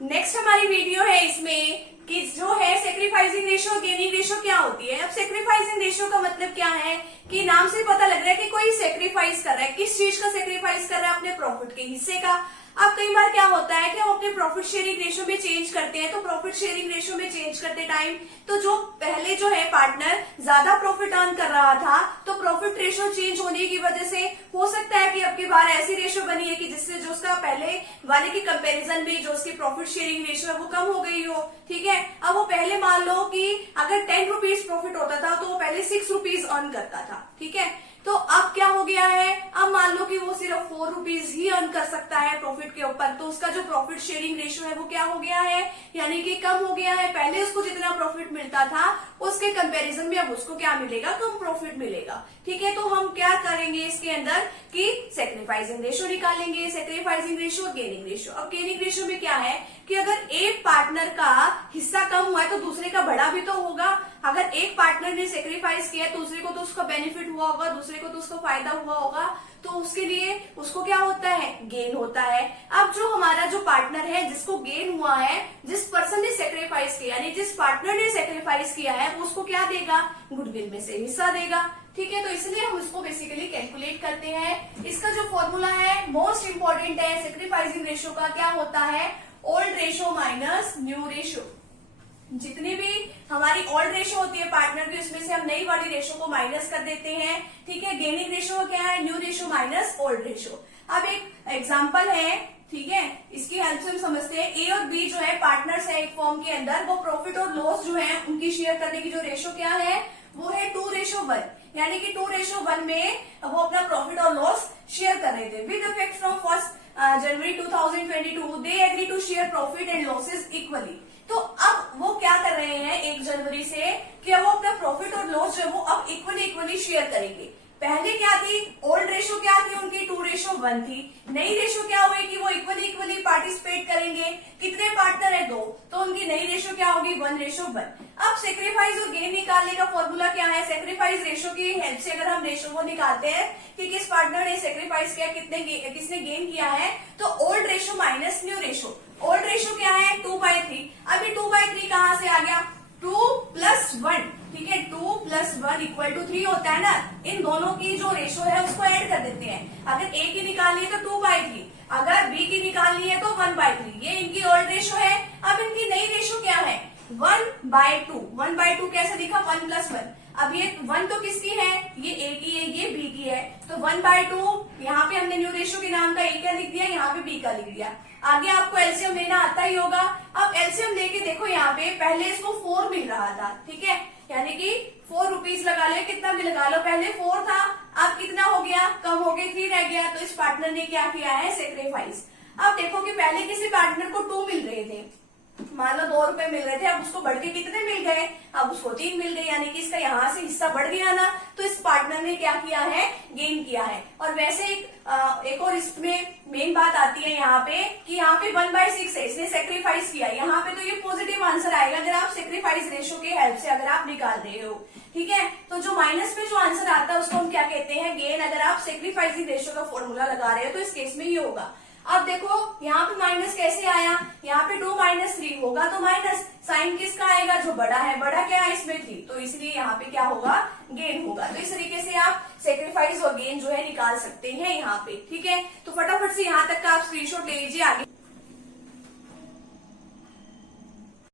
Next हमारी video है इसमें कि जो है सेक्रीफाइसिंग रेशियो और गेनिंग रेशियो क्या होती है। अब सेक्रीफाइसिंग रेशियो का मतलब क्या है कि नाम से पता लग रहा है कि कोई सेक्रीफाइस कर रहा है। किस चीज का सेक्रीफाइस कर रहा है? अपने प्रॉफिट के हिस्से का। अब कई बार क्या होता है कि हम अपने प्रॉफिट शेयरिंग रेशियो में चेंज करते हैं, तो प्रॉफिट शेयरिंग रेशियो में चेंज करते टाइम तो जो पहले जो है पार्टनर ज्यादा प्रॉफिट अर्न कर रहा था, तो प्रॉफिट रेशियो चेंज होने की वजह से हो सकता है कि अब की बार ऐसी रेशियो बनी है कि जिससे जो उसका पहले वाले के कंपैरिजन में जो उसकी प्रॉफिट शेयरिंग रेशियो है वो कम हो गई हो। ठीक है, अब वो पहले मान लो कि अगर 10 रुपीज प्रॉफिट होता था तो वो पहले 6 रुपीज अर्न करता था। ठीक है, तो अब क्या हो गया है, अब मान लो कि वो सिर्फ 4 रुपीज ही अर्न कर सकता है प्रॉफिट के ऊपर, तो उसका जो प्रॉफिट शेयरिंग रेशियो है वो क्या हो गया है, यानी कि कम हो गया है। पहले उसको जितना प्रॉफिट मिलता था उसके कंपैरिजन में अब उसको क्या मिलेगा, कम प्रॉफिट मिलेगा। ठीक है, तो हम क्या करेंगे इसके अंदर कि सेक्रीफाइसिंग रेशियो निकालेंगे, सेक्रीफाइसिंग रेशियो और गेनिंग रेशियो। अब गेनिंग रेशियो में क्या है कि अगर एक पार्टनर का हिस्सा कम हुआ है तो दूसरे का बढ़ा भी तो होगा। अगर एक पार्टनर ने सेक्रीफाइस किया है दूसरे को तो उसका बेनिफिट हुआ होगा, दूसरे को तो उसका फायदा हुआ होगा, तो उसके लिए उसको क्या होता है, गेन होता है। अब जो हमारा जो पार्टनर है जिसको गेन हुआ है, जिस पर्सन ने सेक्रीफाइस किया यानी जिस पार्टनर ने सेक्रीफाइस किया है वो उसको क्या देगा, गुडविल में से हिस्सा देगा। ठीक है, तो इसलिए हम इसको बेसिकली कैलकुलेट करते हैं। इसका जो फॉर्मूला है मोस्ट इंपॉर्टेंट है सेक्रीफाइसिंग रेशियो का, क्या होता है, old ratio minus new ratio. जितनी भी हमारी ओल्ड रेशियो होती है पार्टनर की उसमें से हम नई वाली रेशियो को माइनस कर देते हैं। ठीक है, गेनिंग रेशियो क्या है, new ratio minus old ratio. अब एक एग्जांपल है, ठीक है, इसकी हेल्प से हम समझते हैं। ए और बी जो है पार्टनर्स है एक फॉर्म के अंदर, वो प्रॉफिट और लॉस जो है उनकी शेयर करने की जो रेशियो क्या है वो है 2:1, यानी कि 2:1 में वो अपना प्रॉफिट और लॉस शेयर कर रहे थे। With effect from 1 January 2022 they agree to share profit and losses equally. तो अब वो क्या कर रहे हैं 1 जनवरी से कि वो अपना प्रॉफिट और लॉस जो है वो अब इक्वली शेयर करेंगे। पहले क्या थी, ओल्ड रेशियो क्या थी उनकी, 2:1 थी। नई रेशियो क्या हुई कि वो इक्वली पार्टिसिपेट करेंगे। कितने पार्टनर है, 2, तो उनकी नई रेशियो क्या होगी, 1:1। अब सेक्रीफाइस और गेन निकालने का फॉर्मूला क्या है, सेक्रीफाइस रेशियो की हेल्प से अगर हम रेशियो को निकालते हैं कि किस पार्टनर ने सेक्रीफाइस किया, किसने गेन किया है, तो old ratio minus new ratio. Old ratio क्या है 2/3। अभी 2/3 कहां से आ गया, 2 + 1। ठीक है, 2 + 1 = 3 होता है ना। इन दोनों की जो रेशियो है उसको ऐड कर देते हैं। अगर ए की निकालनी है तो 2/3, अगर बी की निकालनी है तो 1/3। ये इनकी ओल्ड रेशियो है। अब इनकी नई रेशियो क्या है, 1/2। 1/2 कैसे लिखा, 1 + 1। अब ये 1 तो किसकी है, ये ए की है, ये बी की है, तो 1/2 यहाँ पे हमने न्यू रेशियो के नाम का ए का लिख दिया, यहाँ पे बी का लिख दिया। आगे आपको एलसीएम लेना आता ही होगा। अब एलसीएम लेके देखो, यहाँ पे पहले इसको 4 मिल रहा था। ठीक है, यानी कि 4 रुपीज लगा लो, कितना भी लगा लो, पहले 4 था, अब कितना हो गया, कम हो गया, 3 रह गया। तो इस पार्टनर ने क्या किया है, सेक्रीफाइस। अब देखो कि पहले किसी पार्टनर को 2 मिल रहे थे, मान लो 2 रुपए मिल रहे थे, अब उसको बढ़ के कितने मिल गए, अब उसको 3 मिल गए, यानी कि इसका यहाँ से हिस्सा बढ़ गया ना। तो इस पार्टनर ने क्या किया है, गेन किया है। और वैसे एक और इसमें मेन बात आती है यहाँ पे कि यहाँ पे 1/6 है, इसने सेक्रीफाइस किया। यहाँ पे तो ये पॉजिटिव आंसर आएगा अगर आप सेक्रीफाइस रेशियो के हेल्प से अगर आप निकाल रहे हो। ठीक है, तो जो माइनस में जो आंसर आता है उसको हम क्या कहते हैं, गेन। अगर आप सेक्रीफाइसिंग रेशियो का फॉर्मूला लगा रहे हो तो इस केस में ये होगा। अब देखो यहाँ पे माइनस कैसे आया, यहाँ पे 2 - 3 होगा तो माइनस, साइन किसका आएगा, जो बड़ा है, बड़ा क्या है इसमें 3, तो इसलिए यहाँ पे क्या होगा, गेन होगा। तो इस तरीके से आप सेक्रीफाइस और गेन जो है निकाल सकते हैं यहाँ पे। ठीक है, तो फटाफट से यहाँ तक का आप स्क्रीनशॉट ले लीजिए आगे।